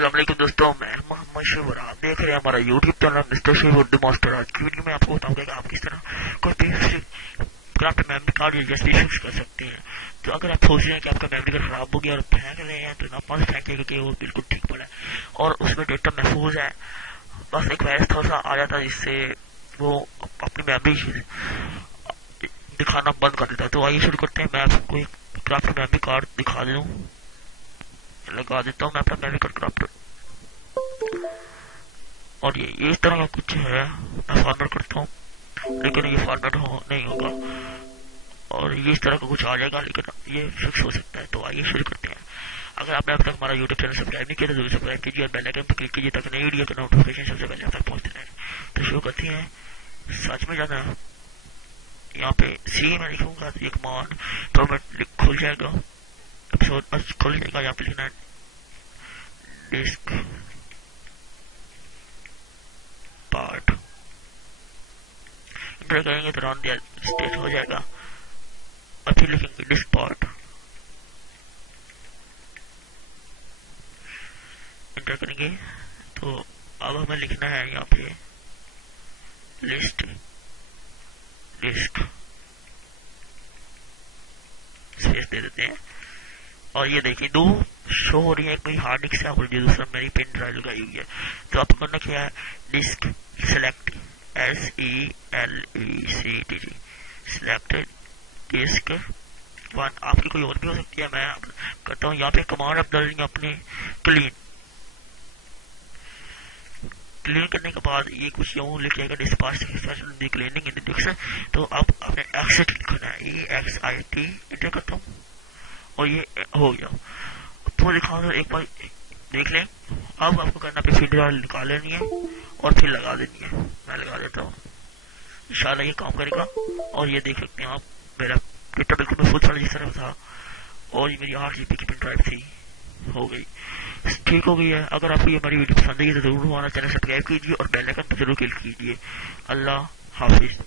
अस्सलाम वालेकुम दोस्तों, मैं मोहम्मद शिव और आप देख रहे हैं हमारा YouTube channel mister Shiv Urdu master. आज की वीडियो में आपको बताऊंगा कि आप किस तरह कोई क्राफ्ट मेमोरी कार्ड या यूएसबी फिक्स कर सकते हैं। तो अगर आप सोच रहे हैं कि आपका मेमोरी कार्ड खराब हो गया और फेंक रहे हैं, तो ना मत फेंकिए क्योंकि वो बिल्कुल ठीक पड़ा है और उसमें डेटा महफूज है। बस एक वायरस थोड़ा सा आ जाता है जिससे वो अपनी मेमोरी दिखाना बंद कर देता है। तो आइए शुरू करते हैं। मैं आपको एक क्राफ्ट मेमोरी कार्ड दिखा दूं, लगा देता हूँ मैं अपना मेमोरी कार्ड क्राफ्ट। और ये इस तरह का कुछ है। मैं फॉर्मेट करता हूँ लेकिन ये फॉर्मेट नहीं होगा और ये इस तरह का कुछ आ जाएगा, लेकिन ये फिक्स हो सकता है। तो आइए शुरू करते हैं। अगर आपने अब तक हमारा यूट्यूब चैनल सब्सक्राइब नहीं किया तो जरूर सब्सक्राइब कीजिए और बेल आइकन पर क्लिक कीजिए ताकि नई वीडियो का नोटिफिकेशन सबसे पहले आप तक पहुंचते रहे। तो शुरू करते हैं। सच में जाना है, यहाँ पे सी में लिखूंगा तो ये कमांड तो मैं खुल जाएगा, एपिसोड खुल जाएगा। यहाँ पे लिखना है डिस्क पार्ट, इंटर करेंगे तो राउंड स्टेट हो जाएगा और फिर लिखेंगे डिस्क पार्ट, इंटर करेंगे तो अब हमें लिखना है यहाँ पे लिस्ट डिस्क, स्पेस दे देते हैं। और ये देखिए दो शो हो रही है, एक मेरी हार्ड डिस्क है और दूसरा मेरी पेन ड्राइव लगाई हुई है। तो आपको करना क्या है, disk select SELECT selected disk 1। आपकी कोई और भी हो सकती है, मैं करता हूँ यहाँ पे कमांड आप डालेंगे अपने क्लीन करने के बाद ये कुछ यूँ लिख जाएगा dispatch cleaning in the disk. तो अब आपने एक्सिट लिखना है, EXIT इंटर करता हूँ और ये हो गया। तो दिखाओ तो एक बार देख लें। अब आपको करना पे फिर निकाल लेनी है और फिर लगा देनी है। मैं लगा देता हूँ, इंशाल्लाह ये काम करेगा। और ये देख सकते हैं आप, मेरा डेटा बिल्कुल महफूज था जिस तरह था और ये मेरी 8 GB की पेन ड्राइव थी, हो गई, ठीक हो गई है। अगर आपको ये हमारी वीडियो पसंद आई तो जरूर हमारा चैनल सब्सक्राइब कीजिए और बेल आइकन पर जरूर क्लिक कीजिए। अल्लाह हाफिज।